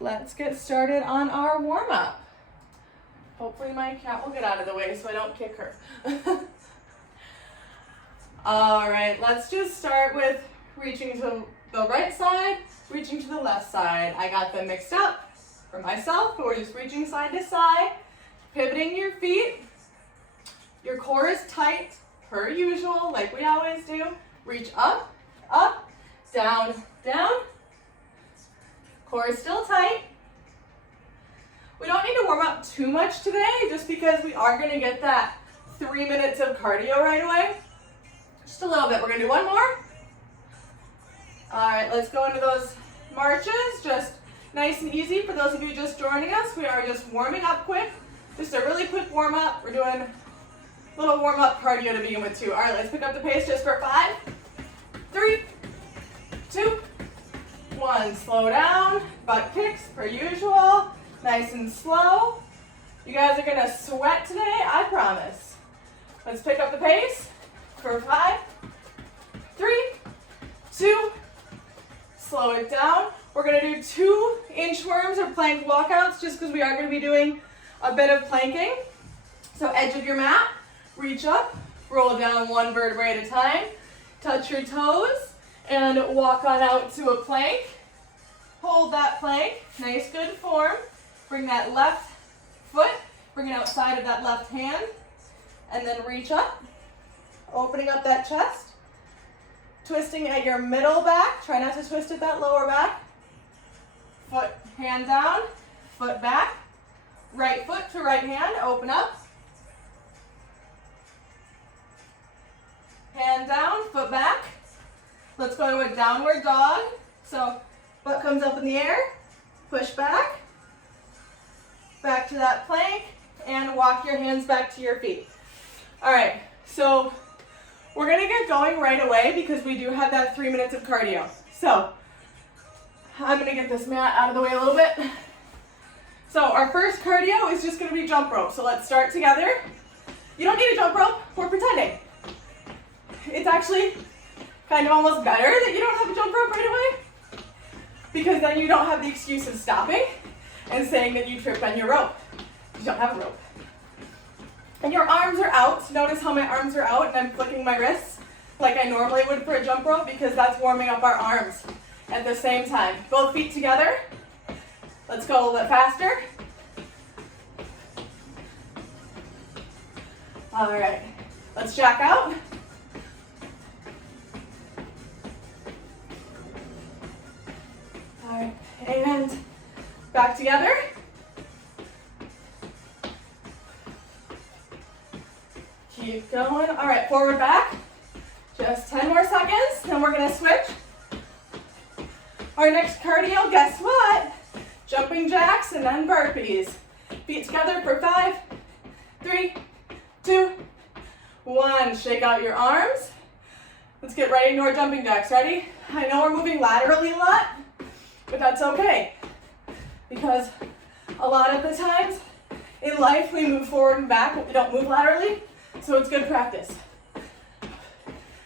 let's get started on our warm-up. Hopefully my cat will get out of the way so I don't kick her. All right, let's just start with reaching to the right side, reaching to the left side. I got them mixed up for myself, but we're just reaching side to side, pivoting your feet. Your core is tight, per usual, like we always do. Reach up, up, down, down. Core is still tight. We don't need to warm up too much today, just because we are gonna get that 3 minutes of cardio right away. Just a little bit, we're gonna do one more. All right, let's go into those marches, just nice and easy. For those of you just joining us, we are just warming up quick. Just a really quick warm up. We're doing a little warm up cardio to begin with too. All right, let's pick up the pace just for 5, 3, 2, 1. Slow down, butt kicks per usual, nice and slow. You guys are gonna sweat today, I promise. Let's pick up the pace for 5, 3, 2, slow it down. We're gonna do 2 inchworms or plank walkouts just because we are gonna be doing a bit of planking. So edge of your mat, reach up, roll down 1 vertebrae at a time, touch your toes, and walk on out to a plank. Hold that plank, nice good form. Bring that left foot, bring it outside of that left hand, and then reach up, opening up that chest. Twisting at your middle back. Try not to twist at that lower back. Foot, hand down, foot back. Right foot to right hand, open up. Hand down, foot back. Let's go to a downward dog. So butt comes up in the air, push back. Back to that plank, and walk your hands back to your feet. All right, so we're gonna get going right away because we do have that 3 minutes of cardio. So I'm gonna get this mat out of the way a little bit. So our first cardio is just gonna be jump rope. So let's start together. You don't need a jump rope, we're pretending. It's actually kind of almost better that you don't have a jump rope right away, because then you don't have the excuse of stopping and saying that you tripped on your rope. You don't have a rope. And your arms are out. Notice how my arms are out and I'm flicking my wrists like I normally would for a jump rope, because that's warming up our arms at the same time. Both feet together. Let's go a little bit faster. All right, let's jack out. All right, and back together. Keep going. All right, forward back. Just 10 more seconds, then we're gonna switch. Our next cardio, guess what? Jumping jacks and then burpees. Feet together for 5, 3, 2, 1. Shake out your arms. Let's get right into our jumping jacks. Ready? I know we're moving laterally a lot, but that's okay, because a lot of the times in life we move forward and back, but we don't move laterally. So it's good practice.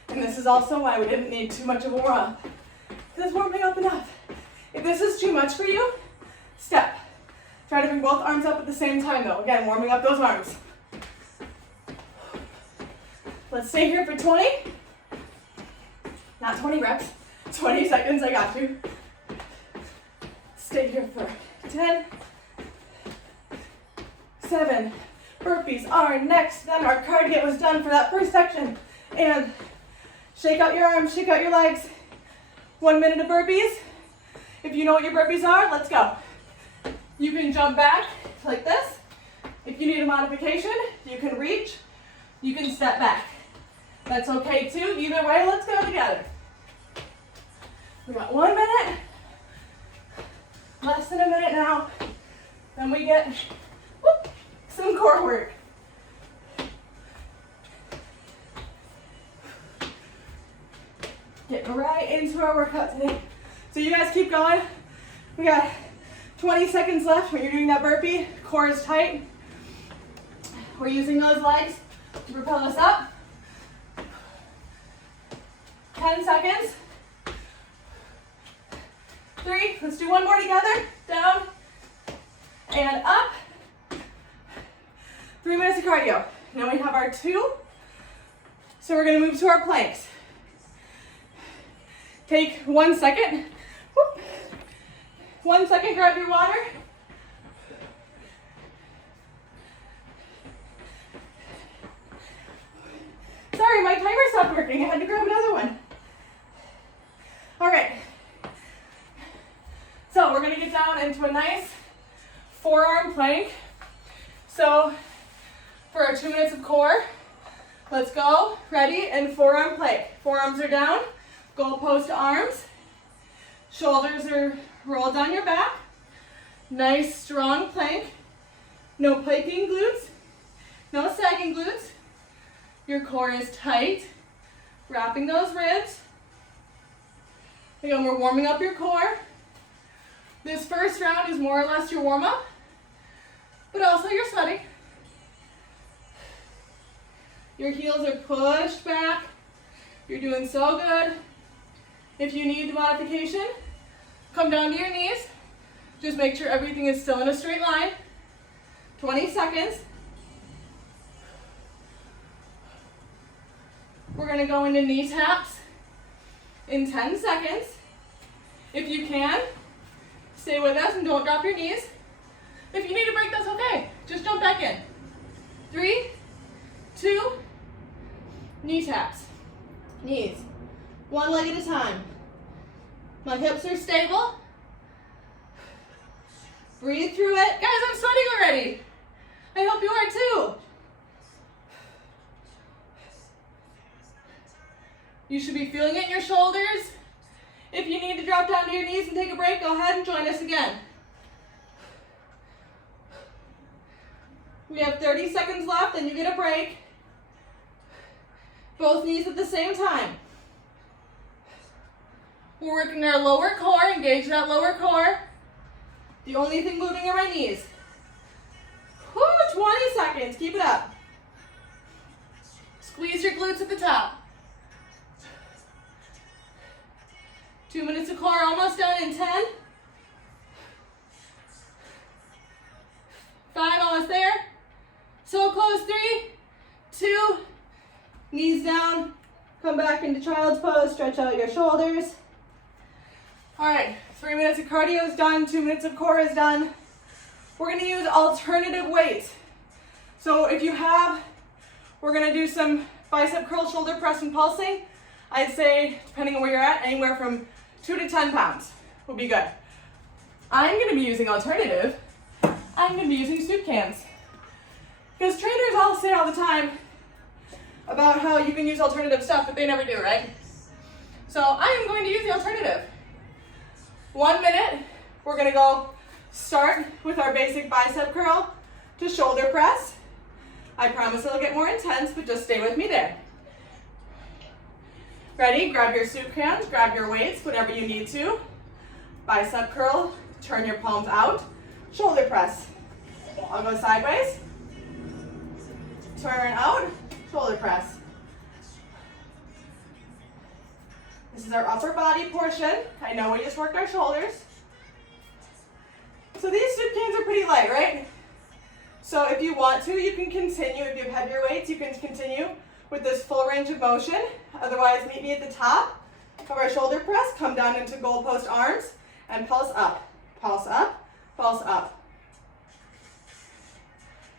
And this is also why we didn't need too much of a warm up. This is warming up enough. If this is too much for you, step. Try to bring both arms up at the same time though. Again, warming up those arms. Let's stay here for 20. Not 20 reps, 20 seconds, I got you. Stay here for 10, 7, burpees are next. Then our cardio is done for that first section. And shake out your arms, shake out your legs. 1 minute of burpees. If you know what your burpees are, let's go. You can jump back like this. If you need a modification, you can reach, you can step back. That's okay too. Either way, let's go together. We got 1 minute, less than a minute now. Then we get some core work. Getting right into our workout today. So you guys keep going. We got 20 seconds left when you're doing that burpee. Core is tight. We're using those legs to propel us up. 10 seconds. 3. Let's do one more together. Down and up. 3 minutes of cardio. Now we have our 2. So we're going to move to our planks. Take 1 second. Whoop. 1 second, grab your water. Sorry, my timer stopped working. I had to grab another one. All right. So we're going to get down into a nice forearm plank. So for our 2 minutes of core, let's go. Ready? And forearm plank. Forearms are down. Goalpost arms. Shoulders are rolled down your back. Nice strong plank. No piping glutes. No sagging glutes. Your core is tight. Wrapping those ribs. Again, we're warming up your core. This first round is more or less your warm-up, but also you're sweating. Your heels are pushed back. You're doing so good. If you need the modification, come down to your knees. Just make sure everything is still in a straight line. 20 seconds. We're going to go into knee taps in 10 seconds. If you can, stay with us and don't drop your knees. If you need a break, that's okay. Just jump back in. 3, 2, knee taps. Knees. One leg at a time. My hips are stable. Breathe through it. Guys, I'm sweating already. I hope you are too. You should be feeling it in your shoulders. If you need to drop down to your knees and take a break, go ahead and join us again. We have 30 seconds left and you get a break. Both knees at the same time. We're working our lower core, engage that lower core. The only thing moving are my knees. Woo, 20 seconds, keep it up. Squeeze your glutes at the top. 2 minutes of core, almost done in 10. 5, almost there. So close, 3, 2, knees down. Come back into child's pose, stretch out your shoulders. All right, 3 minutes of cardio is done, 2 minutes of core is done. We're gonna use alternative weights. So if you have, we're gonna do some bicep curl, shoulder press, and pulsing. I'd say, depending on where you're at, anywhere from 2 to 10 pounds will be good. I'm gonna be using alternative. I'm gonna be using soup cans. Because trainers all say all the time about how you can use alternative stuff, but they never do, right? So I am going to use the alternative. 1 minute, we're gonna go start with our basic bicep curl to shoulder press. I promise it'll get more intense, but just stay with me there. Ready? Grab your soup cans, grab your weights, whatever you need to. Bicep curl, turn your palms out. Shoulder press. I'll go sideways. Turn out, shoulder press. This is our upper body portion. I know we just worked our shoulders. So these soup cans are pretty light, right? So if you want to, you can continue. If you have heavier weights, you can continue with this full range of motion. Otherwise, meet me at the top of our shoulder press. Come down into goalpost arms and pulse up. Pulse up, pulse up.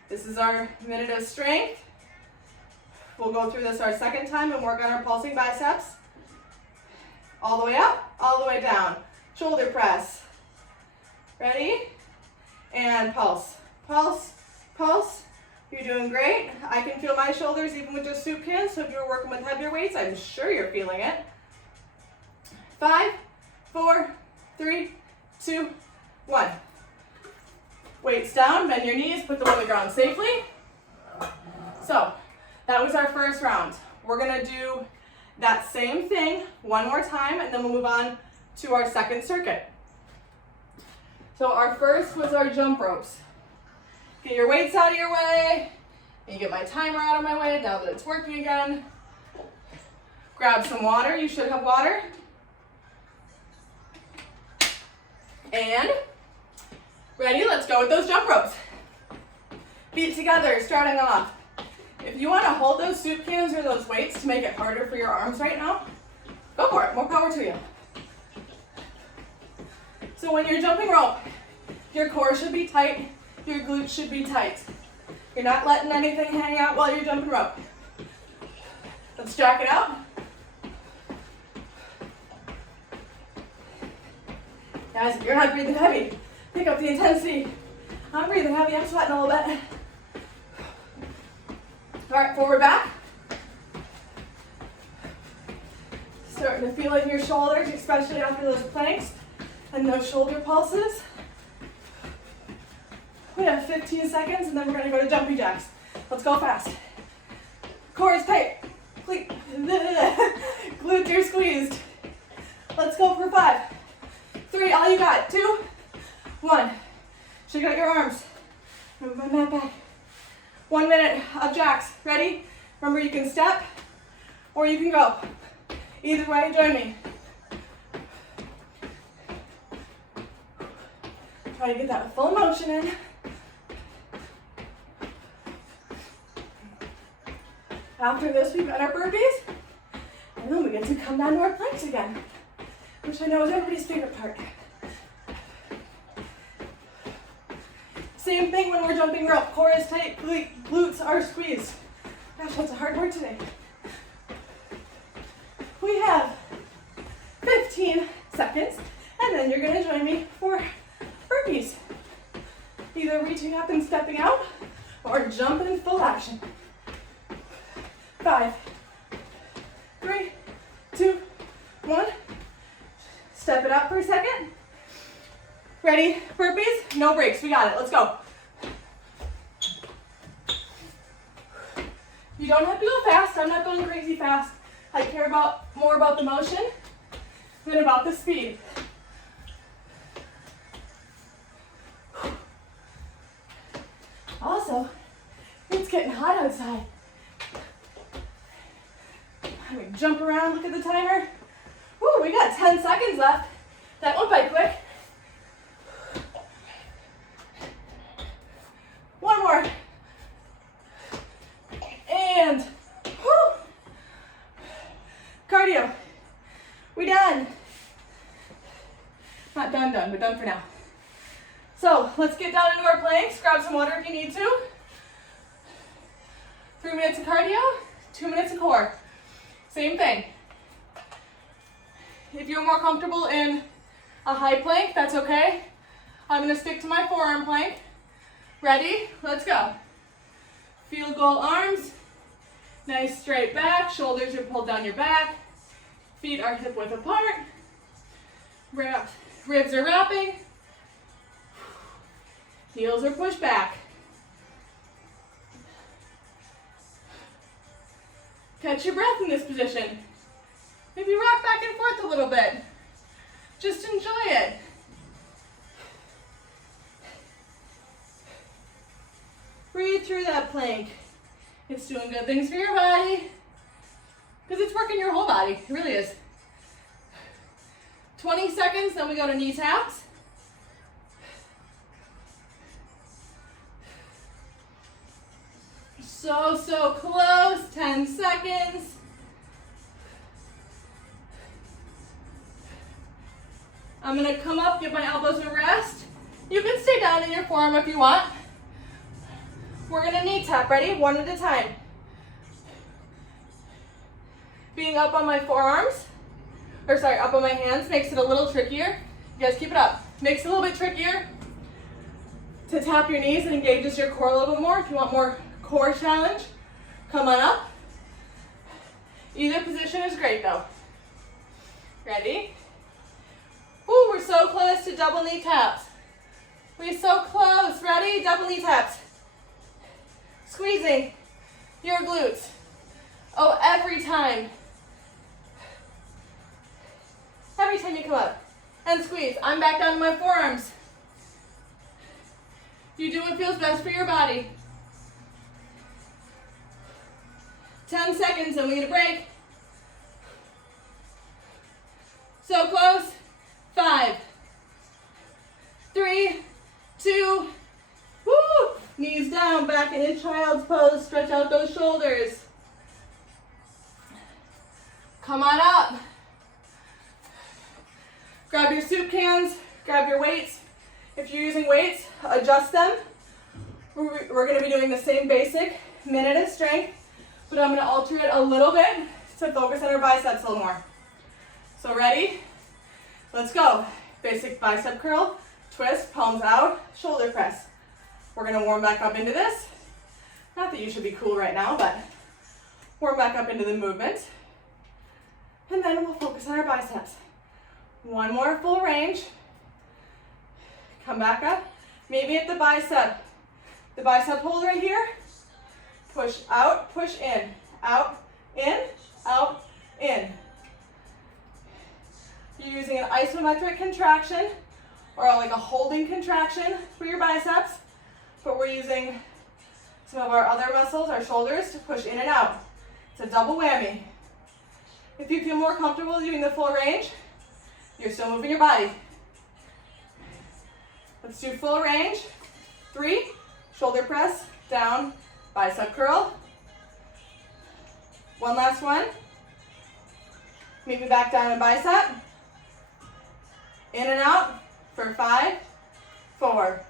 This is our minute of strength. We'll go through this our second time and work on our pulsing biceps. All the way up, all the way down. Shoulder press. Ready? And pulse. Pulse, pulse. You're doing great. I can feel my shoulders even with just soup cans, so if you're working with heavier weights, I'm sure you're feeling it. 5, 4, 3, 2, 1. Weights down, bend your knees, put them on the ground safely. So, that was our first round. We're gonna do that same thing one more time, and then we'll move on to our second circuit. So our first was our jump ropes. Get your weights out of your way. And you get my timer out of my way now that it's working again. Grab some water. You should have water. And ready, let's go with those jump ropes. Feet together, starting off. If you want to hold those soup cans or those weights to make it harder for your arms right now, go for it, more power to you. So when you're jumping rope, your core should be tight, your glutes should be tight. You're not letting anything hang out while you're jumping rope. Let's jack it out. Guys, if you're not breathing heavy, pick up the intensity. I'm breathing heavy, I'm sweating a little bit. All right, forward back. Starting to feel it in your shoulders, especially after those planks and those shoulder pulses. We have 15 seconds and then we're gonna go to jumping jacks. Let's go fast. Core is tight. Glutes are squeezed. Let's go for 5, 3, all you got. 2, 1. Shake out your arms. Move my mat back. 1 minute of jacks. Ready? Remember, you can step or you can go. Either way, join me. Try to get that full motion in. After this, we've got our burpees, and then we get to come down to our planks again, which I know is everybody's favorite part. Same thing when we're jumping rope. Core is tight, glutes are squeezed. Gosh, that's a hard word today. We have 15 seconds, and then you're gonna join me for burpees. Either reaching up and stepping out, or jumping in full action. 5, 3, 2, 1. Step it up for a second. Ready? Burpees? No breaks. We got it. Let's go. You don't have to go fast. I'm not going crazy fast. I care more about the motion than about the speed. Also, it's getting hot outside. We jump around, look at the timer. Woo, we got 10 seconds left. That went by quick. 1 more. And, whoo. Cardio. We done. Not done, but done for now. So, let's get down into our planks. Grab some water if you need to. 3 minutes of cardio, 2 minutes of core. Same thing. If you're more comfortable in a high plank, that's okay. I'm gonna stick to my forearm plank. Ready? Let's go. Field goal arms. Nice straight back. Shoulders are pulled down your back. Feet are hip width apart. Ribs are wrapping. Heels are pushed back. Catch your breath in this position. Maybe rock back and forth a little bit. Just enjoy it. Breathe through that plank. It's doing good things for your body because it's working your whole body. It really is. 20 seconds, then we go to knee taps. So close, 10 seconds. I'm gonna come up, give my elbows a rest. You can stay down in your forearm if you want. We're gonna knee tap, ready? 1 at a time. Being up on my forearms, up on my hands makes it a little trickier. You guys keep it up. Makes it a little bit trickier to tap your knees and engages your core a little bit more. If you want more core challenge, come on up. Either position is great though. Ready? Ooh, we're so close to double knee taps. We're so close. Ready? Double knee taps. Squeezing your glutes. Oh, every time. Every time you come up and squeeze. I'm back down to my forearms. You do what feels best for your body. 10 seconds and we get a break. So close. 5, second in child's pose. Stretch out those shoulders. Come on up. Grab your soup cans, grab your weights. If you're using weights, adjust them. We're gonna be doing the same basic minute of strength, but I'm gonna alter it a little bit to focus on our biceps a little more. So ready? Let's go. Basic bicep curl, twist, palms out, shoulder press. We're gonna warm back up into this. Not that you should be cool right now, but warm back up into the movement. And then we'll focus on our biceps. One more full range. Come back up. Maybe at the bicep hold right here. Push out, push in, out, in, out, in. You're using an isometric contraction or like a holding contraction for your biceps, but we're using some of our other muscles, our shoulders, to push in and out. It's a double whammy. If you feel more comfortable doing the full range, you're still moving your body. Let's do full range. 3, shoulder press, down, bicep curl. One last one. Meet me back down in bicep. In and out for 5, 4,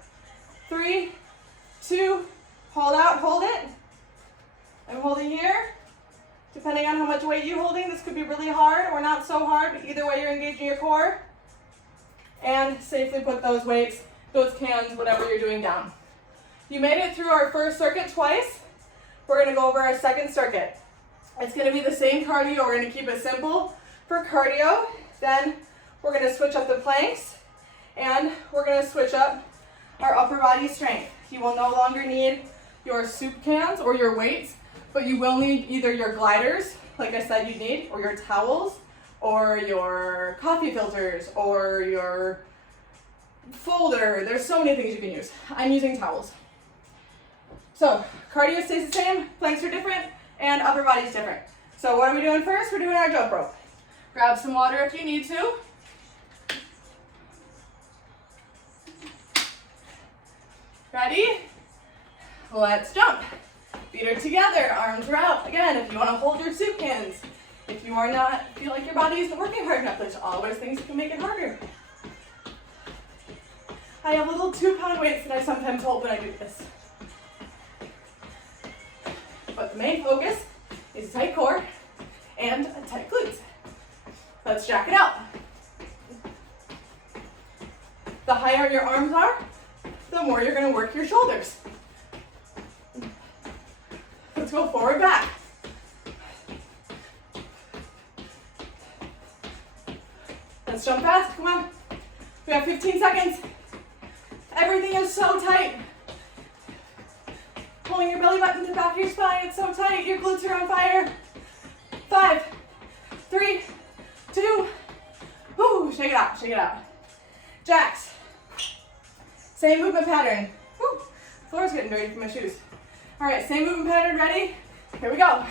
3, 2, hold out, hold it. I'm holding here. Depending on how much weight you're holding, this could be really hard or not so hard, but either way you're engaging your core. And safely put those weights, those cans, whatever you're doing down. You made it through our first circuit twice. We're gonna go over our second circuit. It's gonna be the same cardio. We're gonna keep it simple for cardio. Then we're gonna switch up the planks and we're gonna switch up our upper body strength. You will no longer need your soup cans or your weights, but you will need either your gliders, like I said you need, or your towels, or your coffee filters, or your folder. There's so many things you can use. I'm using towels. So cardio stays the same, planks are different, and upper body's different. So what are we doing first? We're doing our jump rope. Grab some water if you need to. Ready? Let's jump. Feet are together, arms are out. Again, if you want to hold your soup cans, if you are not, feel like your body isn't working hard enough, there's always things that can make it harder. I have little 2-pound weights that I sometimes hold when I do this. But the main focus is a tight core and a tight glutes. Let's jack it out. The higher your arms are, the more you're going to work your shoulders. Let's go forward, back. Let's jump fast, come on. We have 15 seconds. Everything is so tight. Pulling your belly button to the back of your spine, it's so tight. Your glutes are on fire. 5, 3, 2, whoo, shake it out, shake it out. Jacks. Same movement pattern. Woo, floor's getting dirty from my shoes. All right, same movement pattern, ready? Here we go.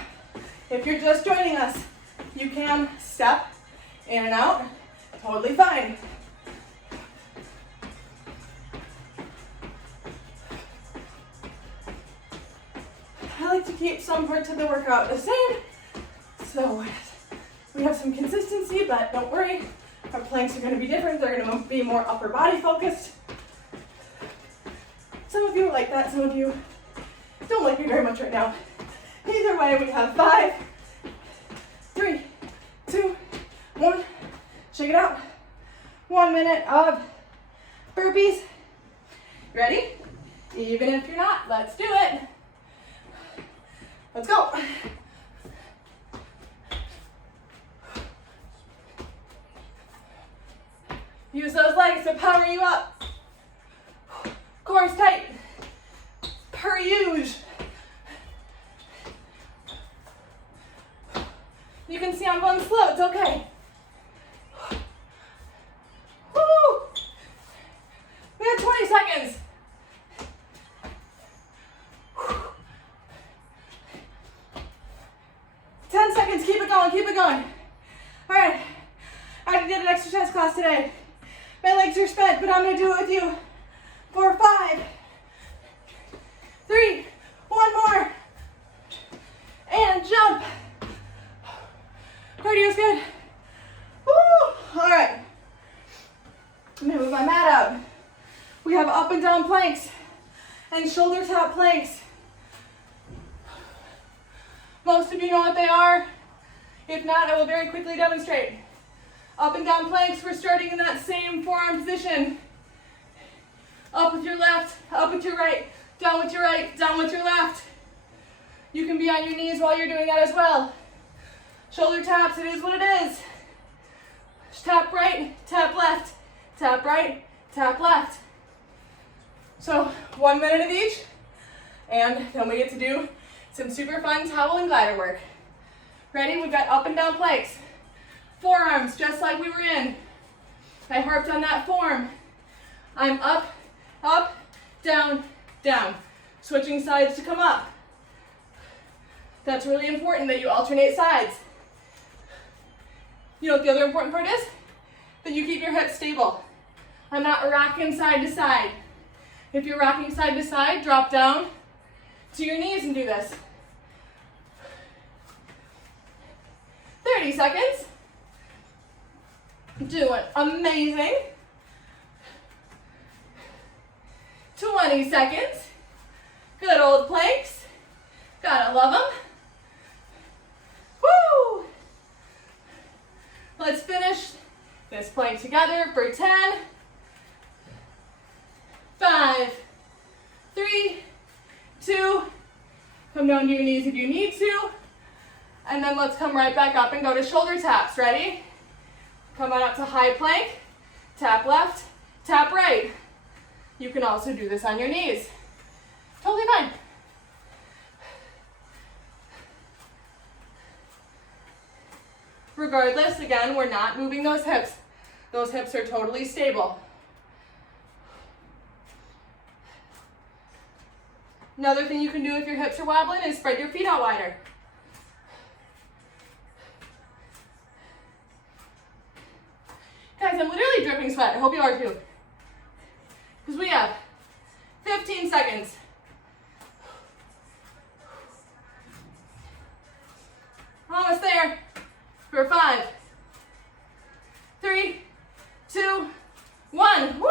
If you're just joining us, you can step in and out, totally fine. I like to keep some parts of the workout the same, so we have some consistency, but don't worry, our planks are gonna be different. They're gonna be more upper body focused. Some of you like that, some of you don't like me very much right now. Either way, we have 5, 3, 2, 1. Shake it out. 1 minute of burpees. Ready? Even if you're not, let's do it. Let's go. Use those legs to power you up. Core is tight. Per use. You can see I'm going slow, it's okay. Woo! We have 20 seconds. 10 seconds, keep it going, keep it going. All right, I did an exercise class today. My legs are spent, but I'm gonna do it with you. For 5, 3, 2, We have up and down planks and shoulder tap planks. Most of you know what they are. If not, I will very quickly demonstrate. Up and down planks, we're starting in that same forearm position. Up with your left, up with your right, down with your right, down with your left. You can be on your knees while you're doing that as well. Shoulder taps, it is what it is. Tap right, tap left, tap right, tap left. So 1 minute of each, and then we get to do some super fun towel and glider work. Ready? We've got up and down planks. Forearms, just like we were in. I harped on that form. I'm up, up, down, down. Switching sides to come up. That's really important that you alternate sides. You know what the other important part is? That you keep your hips stable. I'm not rocking side to side. If you're rocking side to side, drop down to your knees and do this. 30 seconds. Doing amazing. 20 seconds. Good old planks. Gotta love them. Woo! Let's finish this plank together for 10, 5, 3, 2, come down to your knees if you need to, and then let's come right back up and go to shoulder taps. Ready? Come on up to high plank, tap left, tap right. You can also do this on your knees. Totally fine. Regardless, again, we're not moving those hips. Those hips are totally stable. Another thing you can do if your hips are wobbling is spread your feet out wider. Guys, I'm literally dripping sweat. I hope you are too. Because we have 15 seconds. Almost there. For 5, 3, 2, 1. Woo!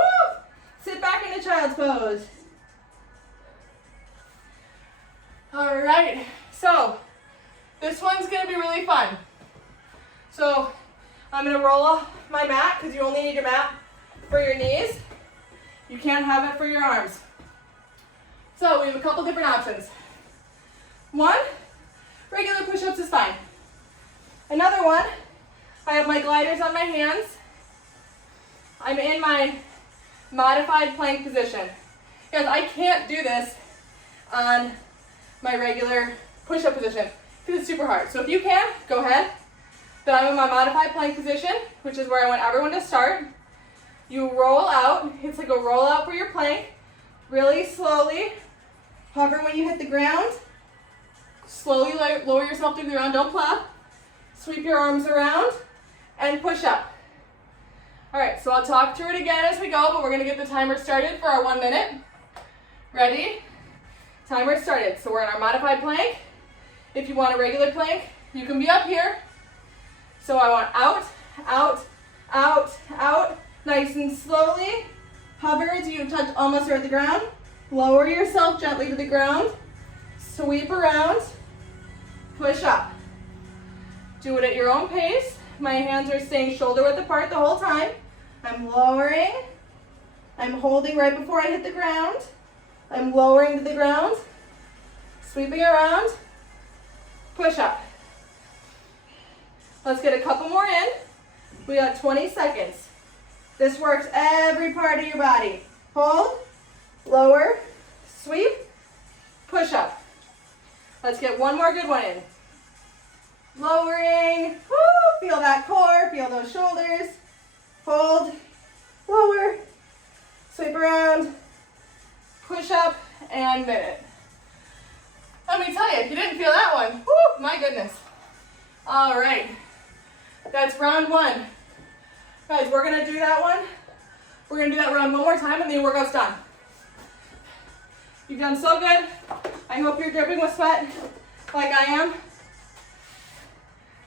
Sit back into child's pose. All right, so this one's gonna be really fun. So I'm gonna roll off my mat because you only need your mat for your knees. You can't have it for your arms. So we have a couple different options. One, regular push-ups is fine. Another one, I have my gliders on my hands. I'm in my modified plank position. Guys, I can't do this on my regular push-up position because it's super hard. So if you can, go ahead. But I'm in my modified plank position, which is where I want everyone to start. You roll out. It's like a roll out for your plank. Really slowly. Hover when you hit the ground. Slowly lower yourself to the ground. Don't plop. Sweep your arms around and push up. All right, so I'll talk through it again as we go, but we're gonna get the timer started for our 1 minute. Ready? Timer started. So we're in our modified plank. If you want a regular plank, you can be up here. So I want out, out, out, out. Nice and slowly. Hover until you touch almost right at the ground. Lower yourself gently to the ground. Sweep around. Push up. Do it at your own pace. My hands are staying shoulder width apart the whole time. I'm lowering. I'm holding right before I hit the ground. I'm lowering to the ground. Sweeping around. Push up. Let's get a couple more in. We got 20 seconds. This works every part of your body. Hold, lower, sweep, push up. Let's get one more good one in. Lowering, woo, feel that core, feel those shoulders. Hold, lower, sweep around, push up, and minute. Let me tell you, if you didn't feel that one, woo, my goodness. All right, that's round one. Guys, we're gonna do that one. We're gonna do that round one more time and the workout's done. You've done so good. I hope you're dripping with sweat like I am.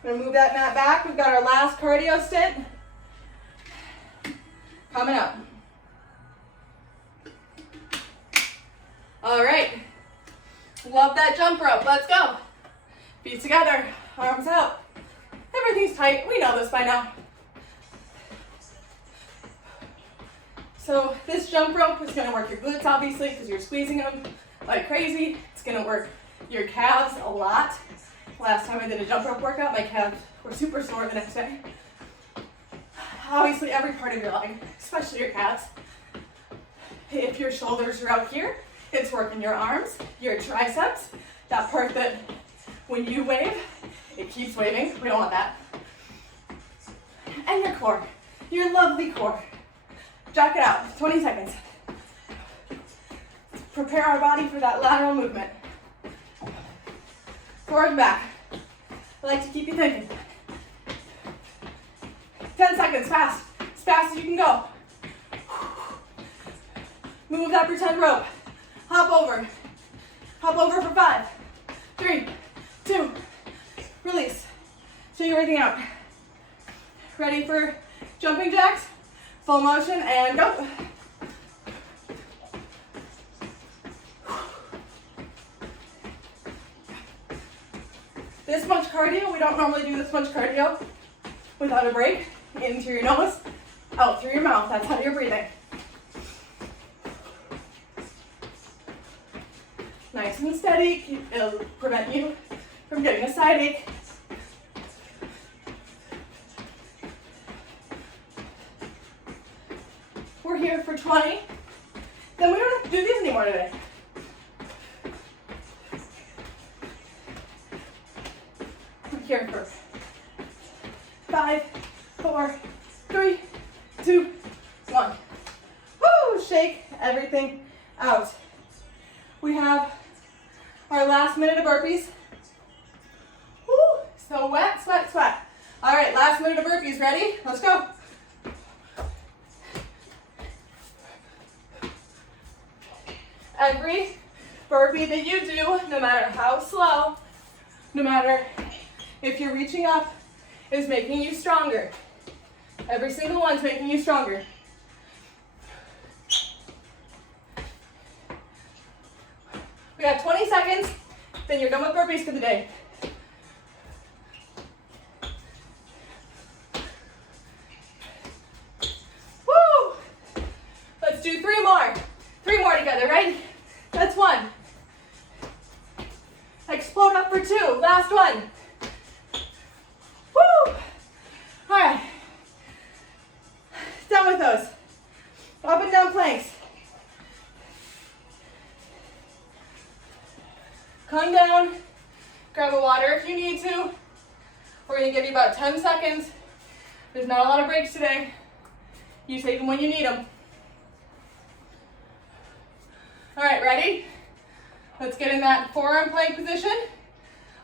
I'm gonna move that mat back. We've got our last cardio stint coming up. All right. Love that jump rope. Let's go. Feet together, arms out. Everything's tight. We know this by now. So this jump rope is going to work your glutes, obviously, because you're squeezing them like crazy. It's going to work your calves a lot. Last time I did a jump rope workout, my calves were super sore the next day. Obviously, every part of your leg, especially your calves. If your shoulders are out here, it's working your arms, your triceps, that part that when you wave, it keeps waving. We don't want that. And your core, your lovely core. Jack it out, 20 seconds. Prepare our body for that lateral movement. Forward and back. I like to keep you thinking. 10 seconds, fast. As fast as you can go. Move that pretend rope. Hop over. Hop over for 5, 3, 2, release. Shake everything out. Ready for jumping jacks? Full motion and go. This much cardio, we don't normally do this much cardio without a break. In through your nose, out through your mouth. That's how you're breathing. Nice and steady. It'll prevent you from getting a side ache. We're here for 20. Then we don't have to do these anymore today. We're here for 5, 4, 3, 2, 1. Woo! Shake everything out. We have our last minute of burpees. Woo! So wet, sweat, sweat. All right, last minute of burpees. Ready? Let's go. Every burpee that you do, no matter how slow, no matter if you're reaching up, is making you stronger. Every single one's making you stronger. We got 20 seconds, then you're done with burpees for the day. Woo! Let's do 3 more. 3 more together, right? That's 1. Explode up for 2. Last one. Woo! All right. Done with those. Up and down planks. Come down, grab a water if you need to. We're gonna give you about 10 seconds. There's not a lot of breaks today. You take them when you need them. All right, ready? Let's get in that forearm plank position.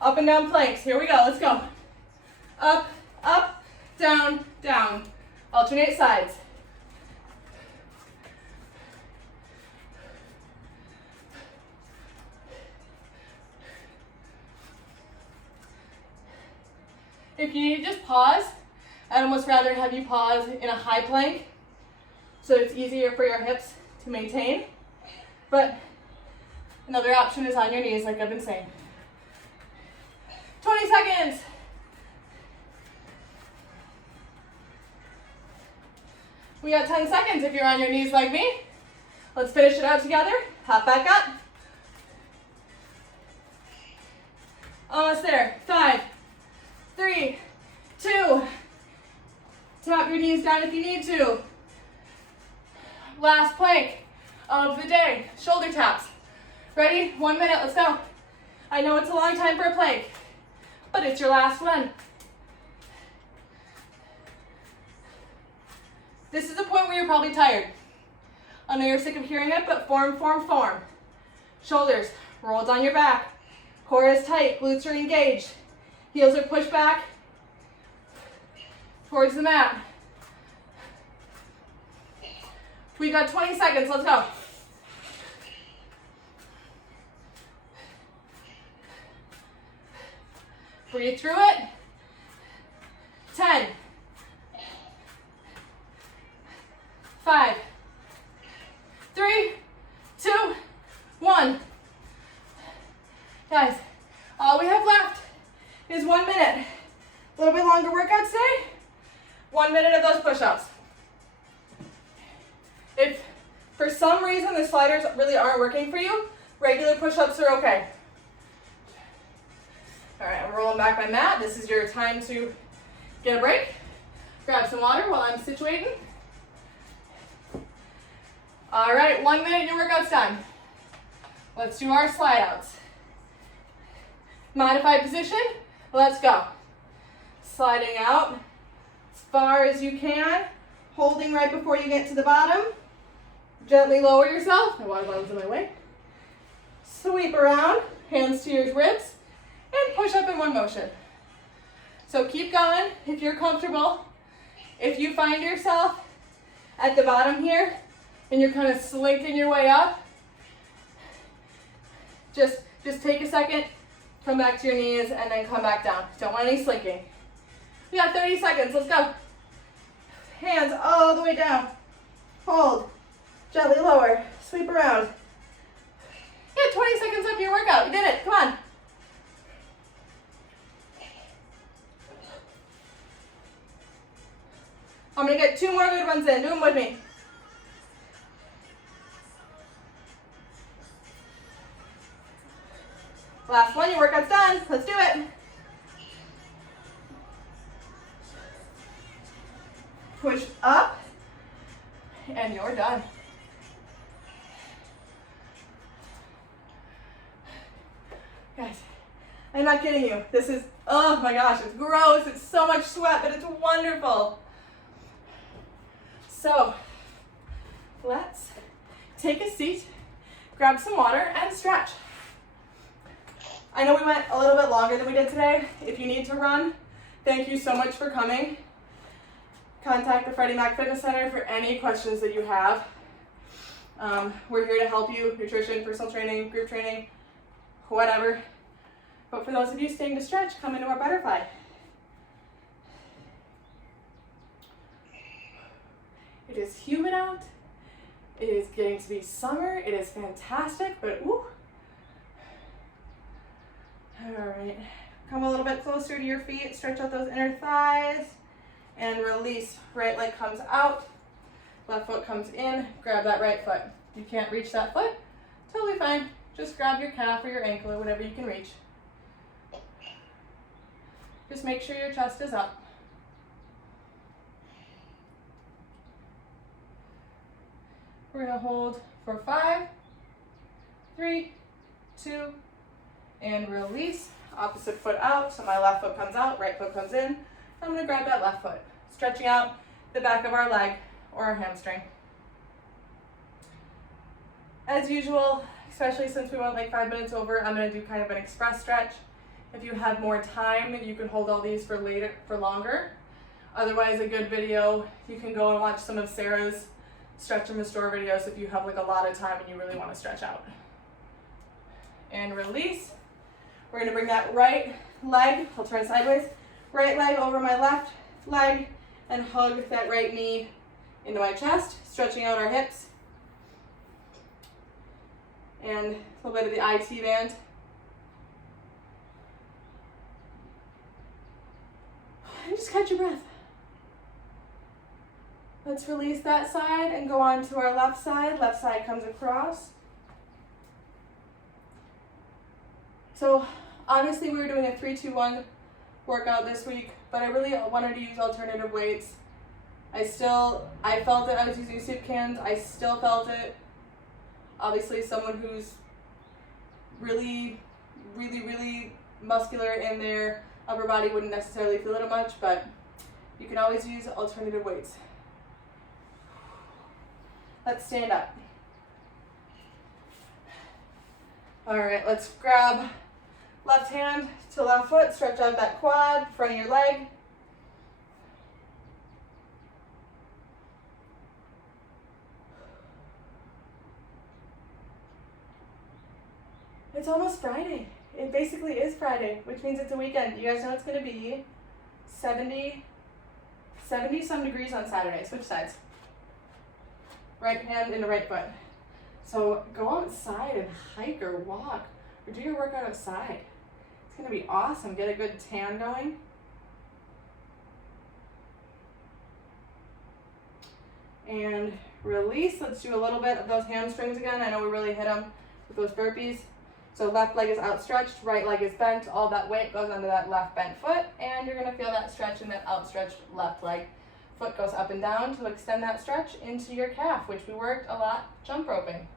Up and down planks. Here we go, let's go. Up, up, down, down. Alternate sides. If you need to just pause, I'd almost rather have you pause in a high plank so it's easier for your hips to maintain. But another option is on your knees, like I've been saying. 20 seconds. We got 10 seconds if you're on your knees like me. Let's finish it out together. Hop back up. Almost there. 5, 3, 2. Tap your knees down if you need to. Last plank of the day. Shoulder taps. Ready? 1 minute. Let's go. I know it's a long time for a plank, but it's your last one. This is the point where you're probably tired. I know you're sick of hearing it, but form, form, form. Shoulders rolled on your back. Core is tight. Glutes are engaged. Heels are pushed back towards the mat. We got 20 seconds. Let's go. Breathe through it. 10. 5, 3, 2, 1. push-ups. If for some reason the sliders really aren't working for you, regular push-ups are okay. All right, I'm rolling back my mat. This is your time to get a break. Grab some water while I'm situating. All right, 1 minute, your workout's done. Let's do our slide outs. Modified position, let's go. Sliding out as far as you can, holding right before you get to the bottom. Gently lower yourself. My water bottle's in my way. Sweep around, hands to your ribs, and push up in one motion. So keep going if you're comfortable. If you find yourself at the bottom here and you're kind of slinking your way up, just take a second, come back to your knees, and then come back down. Don't want any slinking. We got 30 seconds, let's go. Hands all the way down. Hold, gently lower, sweep around. Yeah, 20 seconds of your workout, you did it, come on. I'm gonna get 2 more good ones in, do them with me. Last one, your workout's done. Let's do it. Push up, and you're done. Guys, I'm not kidding you. This is, oh my gosh, it's gross. It's so much sweat, but it's wonderful. So, let's take a seat, grab some water, and stretch. I know we went a little bit longer than we did today. If you need to run, thank you so much for coming. Contact the Freddie Mac Fitness Center for any questions that you have. We're here to help you, nutrition, personal training, group training, whatever. But for those of you staying to stretch, come into our butterfly. It is humid out. It is getting to be summer. It is fantastic, but ooh. All right, come a little bit closer to your feet, stretch out those inner thighs, and release. Right leg comes out, left foot comes in, grab that right foot. You can't reach that foot, totally fine. Just grab your calf or your ankle or whatever you can reach. Just make sure your chest is up. We're gonna hold for 5, 3, 2, and release. Opposite foot out, so my left foot comes out, right foot comes in. I'm gonna grab that left foot, stretching out the back of our leg or our hamstring. As usual, especially since we went like 5 minutes over, I'm gonna do kind of an express stretch. If you have more time, you can hold all these for later, for longer. Otherwise, a good video, you can go and watch some of Sarah's Stretch and Restore videos if you have like a lot of time and you really wanna stretch out. And release. We're gonna bring that right leg, I'll turn sideways, right leg over my left leg and hug that right knee into my chest, stretching out our hips. And a little bit of the IT band. And just catch your breath. Let's release that side and go on to our left side. Left side comes across. So obviously we were doing a 3-2-1 workout this week, but I really wanted to use alternative weights. I felt it. I was using soup cans. I still felt it. Obviously someone who's really muscular in their upper body wouldn't necessarily feel it much, but you can always use alternative weights. Let's stand up. All right, let's grab left hand to left foot, stretch out that quad, front of your leg. It's almost Friday. It basically is Friday, which means it's a weekend. You guys know it's gonna be 70 some degrees on Saturday. Switch sides. Right hand into right foot. So go outside and hike or walk or do your workout outside. It's gonna be awesome. Get a good tan going. and release. Let's do a little bit of those hamstrings again. I know we really hit them with those burpees. So left leg is outstretched, right leg is bent. All that weight goes under that left bent foot, and you're gonna feel that stretch in that outstretched left leg. Foot goes up and down to extend that stretch into your calf, which we worked a lot jump roping.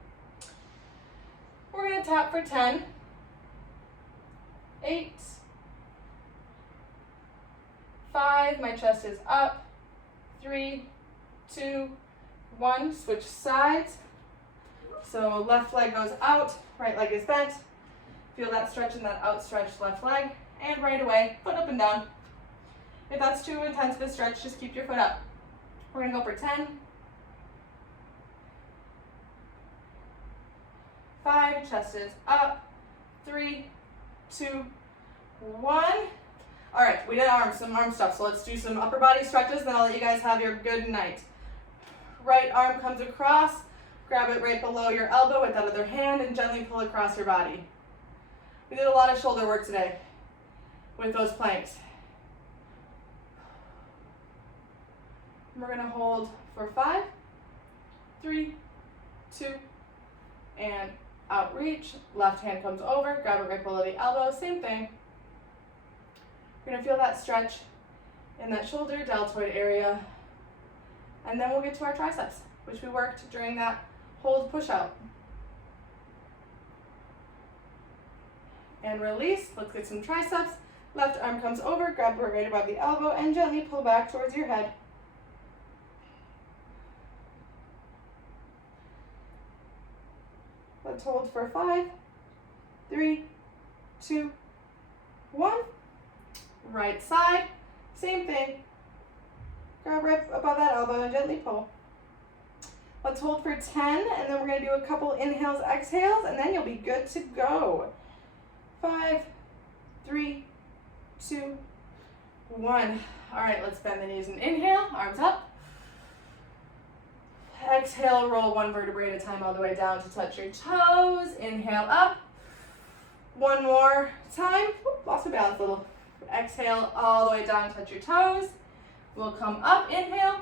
We're gonna tap for 10, 8, 5, my chest is up, 3, 2, 1, switch sides. So left leg goes out, right leg is bent. Feel that stretch in that outstretched left leg, and right away, foot up and down. If that's too intense of a stretch, just keep your foot up. We're gonna go for 10, 5, chest is up, 3, 2, 1. All right, we did some arm stuff, so let's do some upper body stretches, then I'll let you guys have your good night. Right arm comes across, grab it right below your elbow with that other hand and gently pull across your body. We did a lot of shoulder work today with those planks. We're gonna hold for 5, 3, 2, and outreach. Left hand comes over, grab it right below the elbow, same thing. You're gonna feel that stretch in that shoulder deltoid area. And then we'll get to our triceps, which we worked during that hold push out. And release, let's get some triceps. Left arm comes over, grab it right above the elbow and gently pull back towards your head. Let's hold for 5, 3, 2, 1. Right side, same thing. Grab right above that elbow and gently pull. Let's hold for 10, and then we're gonna do a couple inhales, exhales, and then you'll be good to go. 5, 3, 2, 1. All right, let's bend the knees and inhale, arms up. Exhale, roll one vertebrae at a time all the way down to touch your toes. Inhale up. One more time. Oop, lost my balance a little. Exhale all the way down, touch your toes. We'll come up, inhale.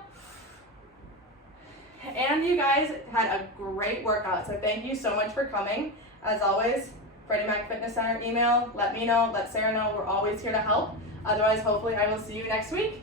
And you guys had a great workout, so thank you so much for coming. As always, Freddie Mac Fitness Center email, let me know, let Sarah know, we're always here to help. Otherwise, hopefully I will see you next week.